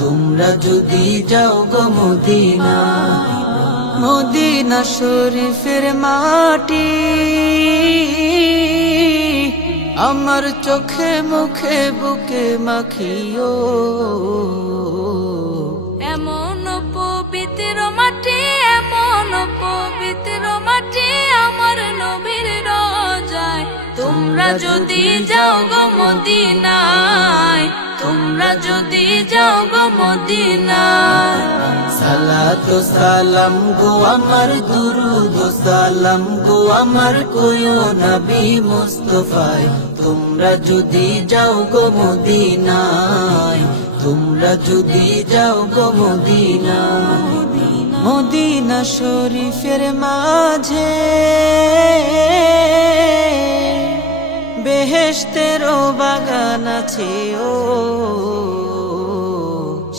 তোমরা যদি যাও গো মদিনা মদিনা শরীফের মাটি, আমার চোখে মুখে বুকে মাখিও। এমন পবিত্র মাটি তোমরা যদি যাও গো মদিনায়, তোমরা যদি যাও গো মদিনায়। সালাতু সালাম গো আমার, দুরুদ সালাম গো আমার কোয় নবী মুস্তফায়, তোমরা যদি যাও গো মদিনায়, তোমরা যদি যাও গো মদিনায়। মদিনা শরীফের মাঝে বেহেশতেরও বাগান আছে ও।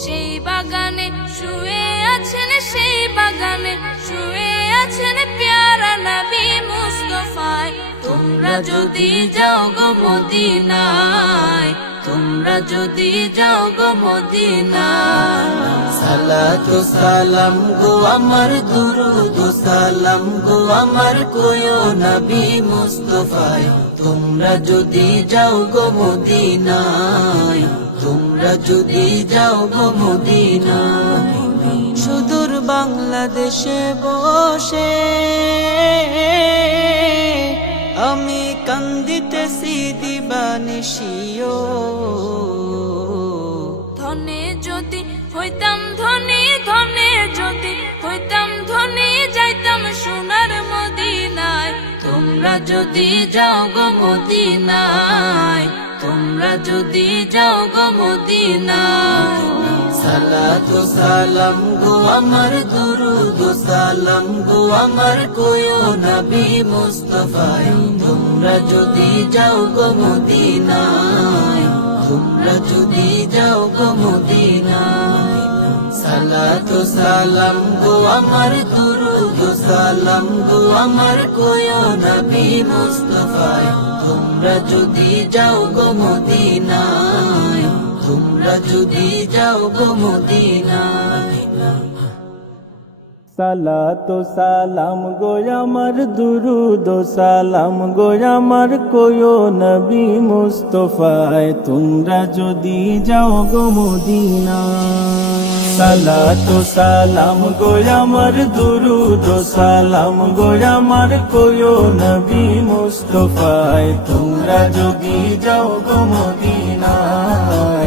সেই বাগানে শুয়ে আছেন সেই বাগানে শুয়ে আছেন প্যারা নবী মুস্তফায়। তোমরা যদি যাও গো মদিনায় তোমরা যদি যাও গো মদিনায়। সালাতু সালাম গো আমার দুরুদ ও সালাম গো আমার কোয় নবী মুস্তফায়। তোমরা যদি যাও গো মদিনায়, তোমরা যদি যাও গো মদিনায়, সুদূর বাংলাদেশে বসে আমি কান্দিতেছি দিবানিশিও যদি যাও গো মদিনায় তোমরা যদি যাও গো মদিনায় সালাতু সালাম গো আমার দুরুদ, সালাম গো আমার কোয় নবী মুস্তফায়। তোমরা যদি যাও গো মদিনায় তোমরা যদি যাও গো মদিনায় সালাতু সালাম গো আমার দুরুদ সালাম গো আমার কোয় নবী মুস্তফায়। তোমরা যদি যাও গো মদিনায়, তোমরা যদি যাও গো মদিনায়। সালাতো সালাম গো আমার দুরুদ সালাম গো আমার কোয় নবী মুস্তফায়, তোমরা যদি যাও গো মদিনা সালাতো সালাম গো আমার দুরুদ সালাম গো আমার কোয় নবী মুস্তফায়, তোমরা যদি যাও গো মদিনায়।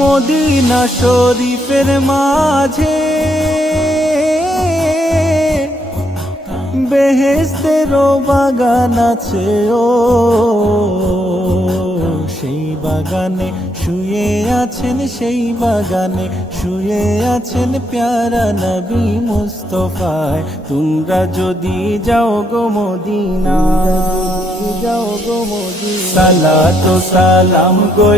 মদিনা শরীফের মাঝে বেহেস্তেরও বাগান আছে, ও সেই বাগানে শুয়ে আছেন, সেই বাগানে শুয়ে আছেন প্যারা নবী মুস্তফায়। তোমরা যদি যাও গো মদিনা যাও গো মদিনা সালাত সালাম গো